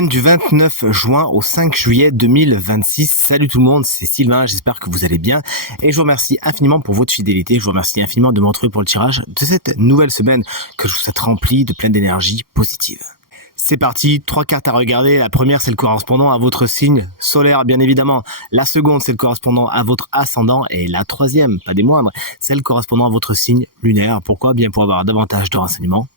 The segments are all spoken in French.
semaine du 29 juin au 5 juillet 2026. Salut tout le monde, c'est Sylvain, j'espère que vous allez bien et je vous remercie infiniment pour votre fidélité. Je vous remercie infiniment de me retrouver pour le tirage de cette nouvelle semaine que je vous souhaite remplie de pleine d'énergie positive. C'est parti, 3 cartes à regarder. La première, c'est le correspondant à votre signe solaire, bien évidemment. La seconde, c'est le correspondant à votre ascendant. Et la troisième, pas des moindres, c'est le correspondant à votre signe lunaire. Pourquoi ? Bien pour avoir davantage de renseignements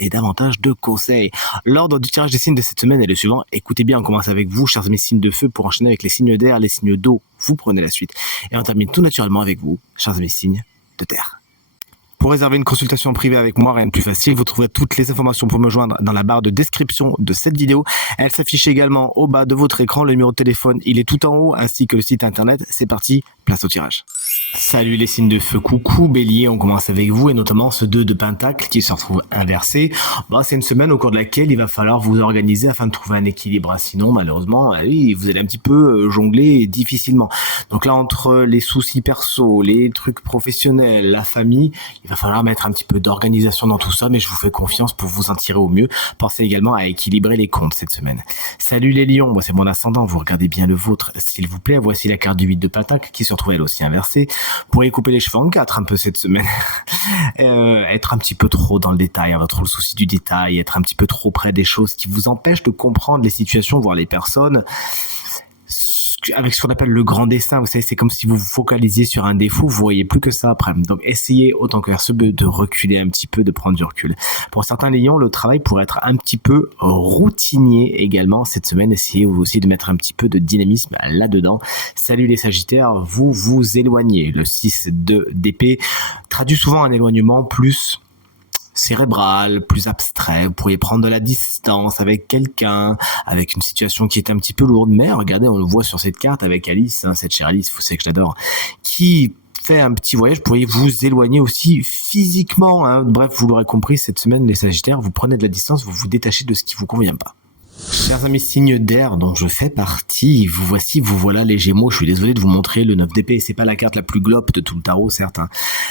et davantage de conseils. L'ordre du tirage des signes de cette semaine est le suivant. Écoutez bien, on commence avec vous, chers amis signes de feu, pour enchaîner avec les signes d'air, les signes d'eau. Vous prenez la suite. Et on termine tout naturellement avec vous, chers amis signes de terre. Pour réserver une consultation privée avec moi, rien de plus facile, vous trouverez toutes les informations pour me joindre dans la barre de description de cette vidéo. Elle s'affiche également au bas de votre écran, le numéro de téléphone, il est tout en haut, ainsi que le site internet. C'est parti, place au tirage. Salut les signes de feu, coucou Bélier, on commence avec vous et notamment ce 2 de Pentacle qui se retrouve inversé. C'est une semaine au cours de laquelle il va falloir vous organiser afin de trouver un équilibre. Sinon, malheureusement, oui, vous allez un petit peu jongler difficilement. Donc là, entre les soucis perso, les trucs professionnels, la famille, il va falloir mettre un petit peu d'organisation dans tout ça, mais je vous fais confiance pour vous en tirer au mieux. Pensez également à équilibrer les comptes cette semaine. Salut les lions, moi c'est mon ascendant, vous regardez bien le vôtre, s'il vous plaît. Voici la carte du 8 de Pentacle qui se retrouve elle aussi inversée. Vous pourriez couper les cheveux en 4 un peu cette semaine. Être un petit peu trop dans le détail, avoir trop le souci du détail, être un petit peu trop près des choses qui vous empêchent de comprendre les situations, voire les personnes. Avec ce qu'on appelle le grand dessin, vous savez, c'est comme si vous vous focalisiez sur un défaut, vous voyez plus que ça après. Donc essayez autant que faire se peut de reculer un petit peu, de prendre du recul. Pour certains lions, le travail pourrait être un petit peu routinier également cette semaine. Essayez aussi de mettre un petit peu de dynamisme là-dedans. Salut les sagittaires, vous vous éloignez. Le 6 d'épée traduit souvent un éloignement plus cérébral, plus abstrait. Vous pourriez prendre de la distance avec quelqu'un, avec une situation qui est un petit peu lourde. Mais regardez, on le voit sur cette carte avec Alice, cette chère Alice, vous savez que je l'adore, qui fait un petit voyage. Vous pourriez vous éloigner aussi physiquement. Bref, vous l'aurez compris, cette semaine, les sagittaires, vous prenez de la distance, vous vous détachez de ce qui vous convient pas. Chers amis signes d'air dont je fais partie, vous voici, vous voilà les Gémeaux. Je suis désolé de vous montrer le 9 d'épée. C'est pas la carte la plus globe de tout le tarot, certes.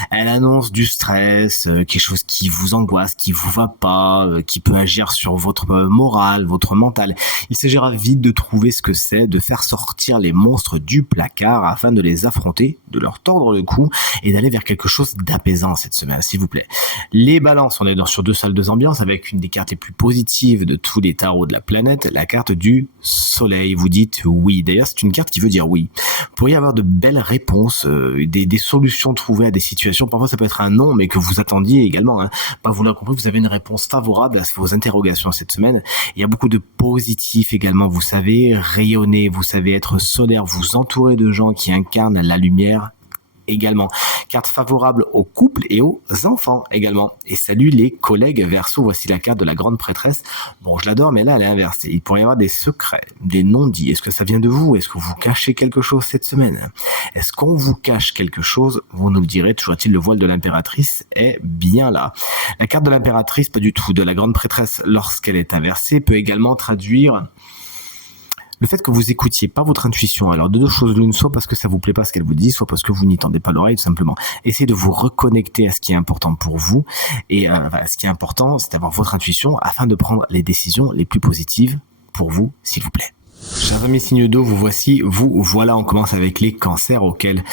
Elle annonce du stress, quelque chose qui vous angoisse, qui vous va pas, qui peut agir sur votre morale, votre mental. Il s'agira vite de trouver ce que c'est, de faire sortir les monstres du placard afin de les affronter, de leur tordre le cou et d'aller vers quelque chose d'apaisant cette semaine, s'il vous plaît. Les balances, on est sur 2 salles de ambiance avec une des cartes les plus positives de tous les tarots de la planète, la carte du soleil. Vous dites oui. D'ailleurs, c'est une carte qui veut dire oui. Vous pourriez avoir de belles réponses, des solutions trouvées à des situations. Parfois, ça peut être un non, mais que vous attendiez également. Vous l'avez compris, vous avez une réponse favorable à vos interrogations cette semaine. Il y a beaucoup de positifs également. Vous savez rayonner, vous savez être solaire, vous entourez de gens qui incarnent la lumière également. Carte favorable aux couples et aux enfants également. Et salut les collègues Verseau, voici la carte de la grande prêtresse. Bon, je l'adore, mais là, elle est inversée. Il pourrait y avoir des secrets, des non-dits. Est-ce que ça vient de vous ? Est-ce que vous cachez quelque chose cette semaine ? Est-ce qu'on vous cache quelque chose ? Vous nous le direz, toujours est-il, le voile de l'impératrice est bien là. La carte de l'impératrice, pas du tout. De la grande prêtresse, lorsqu'elle est inversée, peut également traduire le fait que vous écoutiez pas votre intuition. Alors, de 2 choses l'une, soit parce que ça vous plaît pas ce qu'elle vous dit, soit parce que vous n'y tendez pas l'oreille, tout simplement. Essayez de vous reconnecter à ce qui est important pour vous. Et ce qui est important, c'est d'avoir votre intuition afin de prendre les décisions les plus positives pour vous, s'il vous plaît. Chers amis signes d'eau, vous voici, vous voilà, on commence avec les cancers auxquels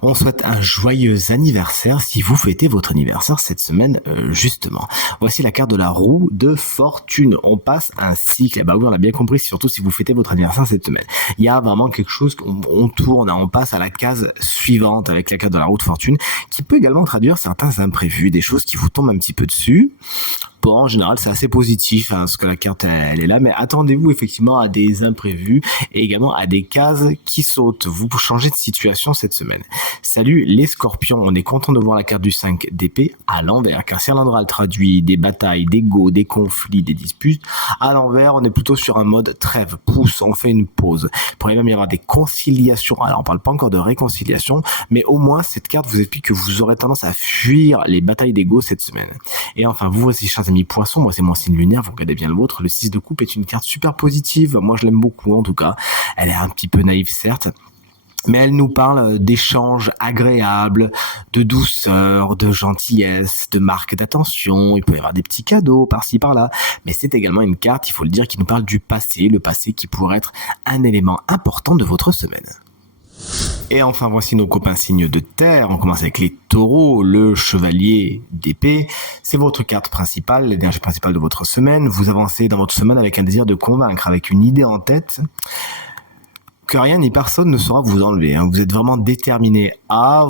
on souhaite un joyeux anniversaire si vous fêtez votre anniversaire cette semaine justement. Voici la carte de la roue de fortune. On passe un cycle, oui on l'a bien compris, surtout si vous fêtez votre anniversaire cette semaine. Il y a vraiment quelque chose, on tourne, on passe à la case suivante avec la carte de la roue de fortune qui peut également traduire certains imprévus, des choses qui vous tombent un petit peu dessus. Bon, en général, c'est assez positif, parce que la carte, elle est là, mais attendez-vous effectivement à des imprévus et également à des cases qui sautent. Vous changez de situation cette semaine. Salut les scorpions, on est content de voir la carte du 5 d'épée à l'envers, car si à l'endroit elle traduit des batailles, des go, des conflits, des disputes, à l'envers, on est plutôt sur un mode trêve, pousse, on fait une pause. Il pourrait même y avoir des conciliations. Alors, on parle pas encore de réconciliation, mais au moins, cette carte vous explique que vous aurez tendance à fuir les batailles d'ego cette semaine. Et enfin, vous voici, chers amis poissons, moi c'est mon signe lunaire, vous regardez bien le vôtre, le 6 de coupe est une carte super positive, moi je l'aime beaucoup en tout cas, elle est un petit peu naïve certes, mais elle nous parle d'échanges agréables, de douceur, de gentillesse, de marque d'attention. Il peut y avoir des petits cadeaux par-ci par-là, mais c'est également une carte, il faut le dire, qui nous parle du passé, le passé qui pourrait être un élément important de votre semaine. Et enfin, voici nos copains signes de terre. On commence avec les taureaux, le chevalier d'épée. C'est votre carte principale, l'énergie principale de votre semaine. Vous avancez dans votre semaine avec un désir de convaincre, avec une idée en tête que rien ni personne ne saura vous enlever. Vous êtes vraiment déterminé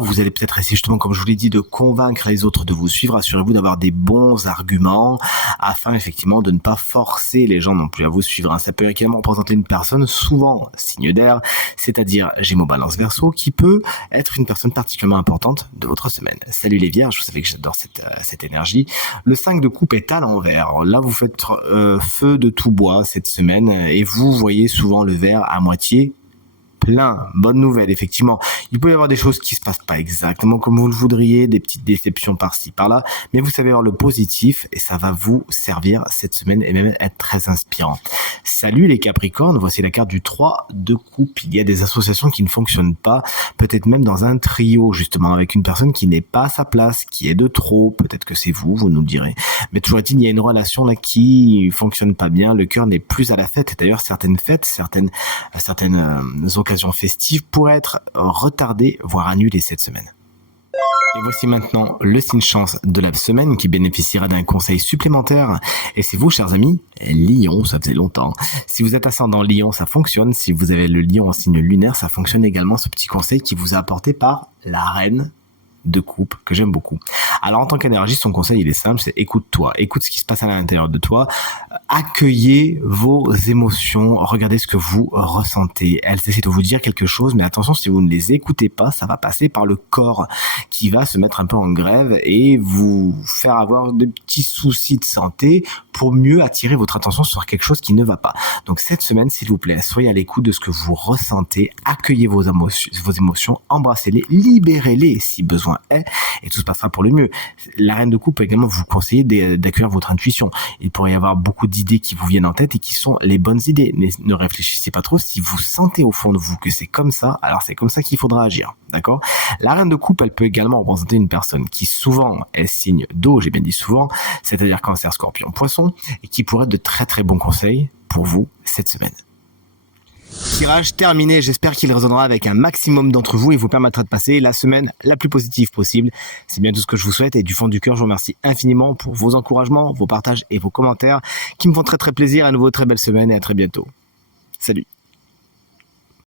vous allez peut-être essayer justement, comme je vous l'ai dit, de convaincre les autres de vous suivre. Assurez-vous d'avoir des bons arguments afin effectivement de ne pas forcer les gens non plus à vous suivre. Ça peut également représenter une personne, souvent signe d'air, c'est-à-dire Gémeaux, Balance, Verseau, qui peut être une personne particulièrement importante de votre semaine. Salut les Vierges, vous savez que j'adore cette énergie. Le 5 de coupe est à l'envers. Là, vous faites feu de tout bois cette semaine et vous voyez souvent le verre à moitié plein. Bonne nouvelle, effectivement. Il peut y avoir des choses qui se passent pas exactement comme vous le voudriez, des petites déceptions par-ci, par-là, mais vous savez voir le positif et ça va vous servir cette semaine et même être très inspirant. Salut les Capricornes, voici la carte du 3 de coupe. Il y a des associations qui ne fonctionnent pas, peut-être même dans un trio, justement, avec une personne qui n'est pas à sa place, qui est de trop, peut-être que c'est vous nous le direz. Mais toujours est-il, il y a une relation là qui fonctionne pas bien, le cœur n'est plus à la fête. D'ailleurs, certaines fêtes, certaines occasions festives pourraient être retardées, voire annulées cette semaine. Et voici maintenant le signe chance de la semaine qui bénéficiera d'un conseil supplémentaire. Et c'est vous, chers amis, Lion, ça faisait longtemps. Si vous êtes ascendant Lion, ça fonctionne. Si vous avez le Lion en signe lunaire, ça fonctionne également, ce petit conseil qui vous a apporté par la reine de coupe, que j'aime beaucoup. Alors en tant qu'énergie, son conseil il est simple, c'est écoute-toi, écoute ce qui se passe à l'intérieur de toi, accueillez vos émotions, regardez ce que vous ressentez. Elles essaient de vous dire quelque chose, mais attention, si vous ne les écoutez pas, ça va passer par le corps qui va se mettre un peu en grève et vous faire avoir des petits soucis de santé pour mieux attirer votre attention sur quelque chose qui ne va pas. Donc cette semaine, s'il vous plaît, soyez à l'écoute de ce que vous ressentez, accueillez vos émotions, embrassez-les, libérez-les si besoin est, et tout se passera pour le mieux. La reine de coupe peut également vous conseiller d'accueillir votre intuition. Il pourrait y avoir beaucoup d'idées qui vous viennent en tête et qui sont les bonnes idées. Mais ne réfléchissez pas trop. Si vous sentez au fond de vous que c'est comme ça, alors c'est comme ça qu'il faudra agir. D'accord ? La reine de coupe, elle peut également représenter une personne qui souvent est signe d'eau, j'ai bien dit souvent, c'est-à-dire Cancer, Scorpion, Poisson, et qui pourrait être de très très bons conseils pour vous cette semaine. Tirage terminé, j'espère qu'il résonnera avec un maximum d'entre vous et vous permettra de passer la semaine la plus positive possible. C'est bien tout ce que je vous souhaite et du fond du cœur, je vous remercie infiniment pour vos encouragements, vos partages et vos commentaires qui me font très très plaisir. À nouveau, très belle semaine et à très bientôt. Salut.